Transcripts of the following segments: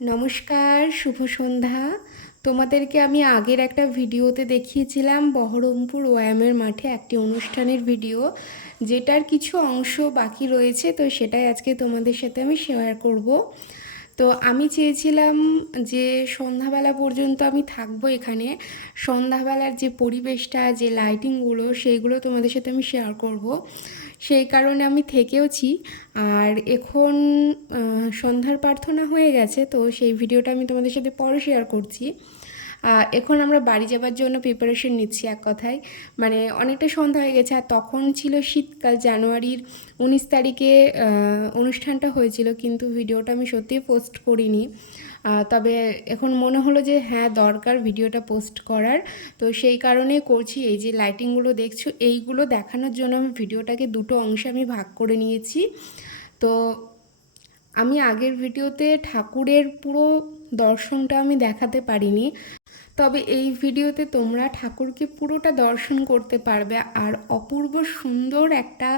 নমস্কার, শুভ সন্ধ্যা। তোমাদেরকে আমি আগের একটা ভিডিওতে দেখিয়েছিলাম, বহরমপুর ওয়ামের মাঠে একটি অনুষ্ঠানের ভিডিও। যেটার কিছু অংশ বাকি রয়েছে, তো সেটাই আজকে তোমাদের সাথে আমি শেয়ার করব। তো আমি চেয়েছিলাম যে সন্ধ্যাবেলা পর্যন্ত আমি থাকব এখানে। সন্ধ্যাবেলার যে পরিবেশটা, যে লাইটিংগুলো সেইগুলো তোমাদের সাথে আমি শেয়ার করব। সেই কারণে আমি থেকেওছি। আর এখন সন্ধ্যার প্রার্থনা হয়ে গেছে, তো সেই ভিডিওটা আমি তোমাদের সাথে পরে শেয়ার করছি। এখন আমরা বাড়ি যাবার জন্য প্রিপারেশন নিচ্ছি এক কথায়। মানে অনেকটা সন্ধ্যা হয়ে গেছে আর তখন ছিল শীতকাল, জানুয়ারির উনিশ তারিখে অনুষ্ঠানটা হয়েছিল কিন্তু ভিডিওটা আমি সত্যিই পোস্ট করিনি। তবে এখন মনে হলো যে হ্যাঁ দরকার ভিডিওটা পোস্ট করার। তো সেই কারণে করছি। এই যে লাইটিংগুলো দেখছ, এইগুলো দেখানোর জন্য আমি ভিডিওটাকে দুটো অংশে আমি ভাগ করে নিয়েছি। তো আমি আগের ভিডিওতে ঠাকুরের পুরো দর্শনটা আমি দেখাতে পারিনি। তবে এই ভিডিওতে তোমরা ঠাকুরকে পুরোটা দর্শন করতে পারবে। আর অপূর্ব সুন্দর একটা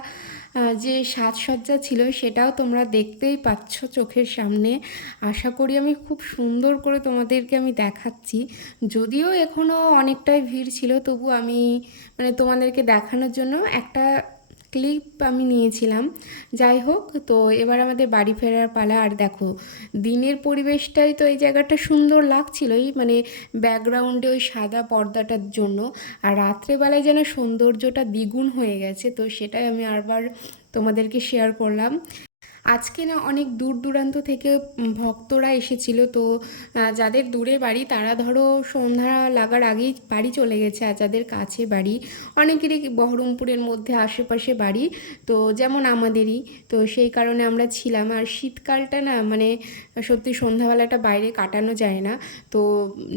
যে সাজসজ্জা ছিল সেটাও তোমরা দেখতেই পাচ্ছ চোখের সামনে। আশা করি আমি খুব সুন্দর করে তোমাদেরকে আমি দেখাচ্ছি। যদিও এখনও অনেকটাই ভিড় ছিল, তবু আমি মানে তোমাদেরকে দেখানোর জন্য একটা ক্লিপ আমি নিয়েছিলাম। যাই হোক, তো এবার আমাদের বাড়ি ফেরার পালা, আর দেখো, দিনের পরিবেশটাই তো এই জায়গাটা সুন্দর লাগছিলই মানে ব্যাকগ্রাউন্ডে ওই সাদা পর্দাটার জন্য, আর রাত্রেবেলায় যেন সৌন্দর্যটা দ্বিগুণ হয়ে গেছে, তো সেটাই আমি আরবার তোমাদেরকে শেয়ার করলাম। আজকে না অনেক দূর দূরান্ত থেকে ভক্তরা এসেছিল। তো যাদের দূরে বাড়ি, তারা ধরো সন্ধ্যা লাগার আগেই বাড়ি চলে গেছে আর যাদের কাছে বাড়ি, অনেকেরই বহরমপুরের মধ্যে আশেপাশে বাড়ি। তো, যেমন আমাদেরই, তো সেই কারণে আমরা ছিলাম। আর শীতকালটা না মানে সত্যি সন্ধ্যাবেলাটা বাইরে কাটানো যায় না। তো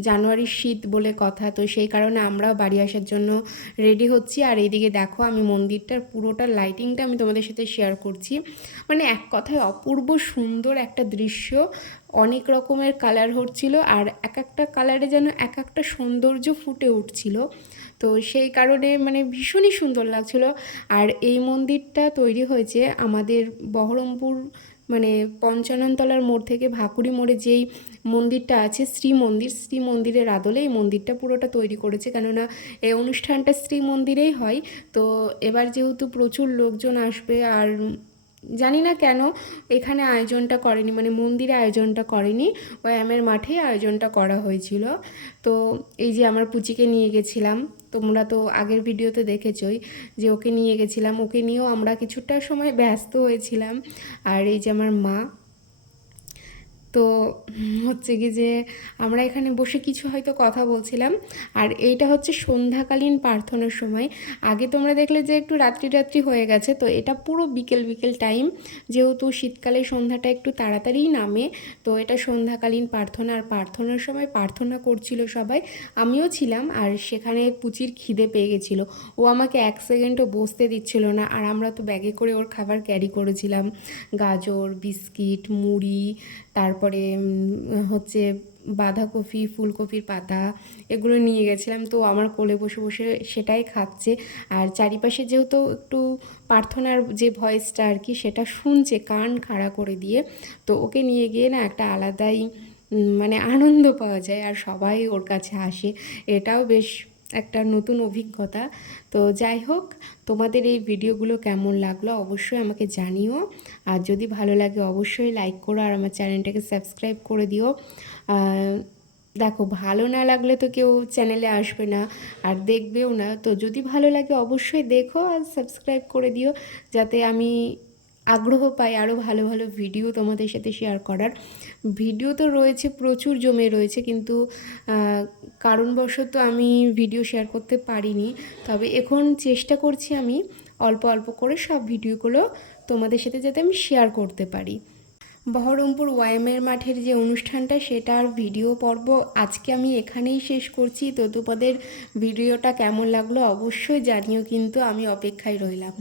জানুয়ারির শীত বলে কথা, তো সেই কারণে আমরাও বাড়ি আসার জন্য রেডি হচ্ছি। আর এইদিকে দেখো, আমি মন্দিরটার পুরোটা লাইটিংটা আমি তোমাদের সাথে শেয়ার করছি। মানে এক কথায় অপূর্ব সুন্দর একটা দৃশ্য, অনেক রকমের কালার হচ্ছিল আর এক একটা কালারে যেন এক একটা সৌন্দর্য ফুটে উঠছিল। তো সেই কারণে মানে ভীষণই সুন্দর লাগছিল। আর এই মন্দিরটা তৈরি হয়েছে আমাদের বহরমপুর মানে পঞ্চাননতলার মোড় থেকে ভাকুড়ি মোড়ে যেই মন্দিরটা আছে, শ্রী মন্দির, শ্রী মন্দিরের আদলে এই মন্দিরটা পুরোটা তৈরি করেছে। কেননা এই অনুষ্ঠানটা শ্রী মন্দিরেই হয়। তো এবার যেহেতু প্রচুর লোকজন আসবে আর জানি না কেন এখানে আয়োজনটা করেনি মানে মন্দিরে আয়োজনটা করেনি ওই অ্যামের মাঠেই আয়োজনটা করা হয়েছিল। তো এই যে আমার পুচিকে নিয়ে গেছিলাম, তোমরা তো আগের ভিডিওতে দেখেছই যে ওকে নিয়ে গেছিলাম, ওকে নিয়েও আমরা কিছুটা সময় ব্যস্ত হয়েছিলাম। আর এই যে আমার মা তো হচ্ছে কি যে আমরা এখানে বসে কিছু হয়তো কথা বলছিলাম। আর এইটা হচ্ছে সন্ধ্যাকালীন প্রার্থনার সময়। আগে তোমরা দেখলে যে একটু রাত্রি রাত্রি হয়ে গেছে, তো এটা পুরো বিকেল বিকেল টাইম। যেহেতু শীতকালে সন্ধ্যাটা একটু তাড়াতাড়িই নামে, তো এটা সন্ধ্যাকালীন প্রার্থনা। আর প্রার্থনার সময় প্রার্থনা করছিল সবাই। আমিও ছিলাম আর সেখানে পুচির খিদে পেয়ে গেছিল। ও আমাকে এক সেকেন্ডও বসতে দিচ্ছিল না। আর আমরা তো ব্যাগে করে ওর খাবার ক্যারি করেছিলাম। গাজর, বিস্কিট, মুড়ি তারপরে হচ্ছে বাঁধাকপি, ফুলকপির পাতা এগুলো নিয়ে গেছিলাম। তো আমার কোলে বসে বসে সেটাই খাচ্ছে। আর চারিপাশে যেহেতু একটু প্রার্থনার যে ভয়েসটা আর কি, সেটা শুনছে কান খাড়া করে দিয়ে, তো ওকে নিয়ে গিয়ে না একটা আলাদাই মানে আনন্দ পাওয়া যায় আর সবাই ওর কাছে আসে। এটাও বেশ একটা নতুন অভিজ্ঞতা। তো যাই হোক, তোমাদের এই ভিডিওগুলো কেমন লাগল অবশ্যই আমাকে জানিও। আর যদি ভালো লাগে অবশ্যই লাইক করো আর আমার চ্যানেলটাকে সাবস্ক্রাইব করে দিও। দেখো, ভালো না লাগলে তো কেউ চ্যানেলে আসবে না। আর দেখবেও না। তো যদি ভালো লাগে অবশ্যই দেখো আর সাবস্ক্রাইব করে দিও। যাতে আমি আগ্রহ পাই আরও ভালো ভালো ভিডিও তোমাদের সাথে শেয়ার করার। ভিডিও তো রয়েছে, প্রচুর জমে রয়েছে কিন্তু কারণবশত আমি ভিডিও শেয়ার করতে পারিনি। তবে এখন চেষ্টা করছি আমি অল্প অল্প করে সব ভিডিওগুলো তোমাদের সাথে যাতে আমি শেয়ার করতে পারি। বহরমপুর ওয়াইমের মাঠের যে অনুষ্ঠানটা সেটার ভিডিও পর্ব আজকে আমি এখানেই শেষ করছি। তো তোমাদের ভিডিওটা কেমন লাগল অবশ্যই জানিও কিন্তু আমি অপেক্ষায় রইলাম।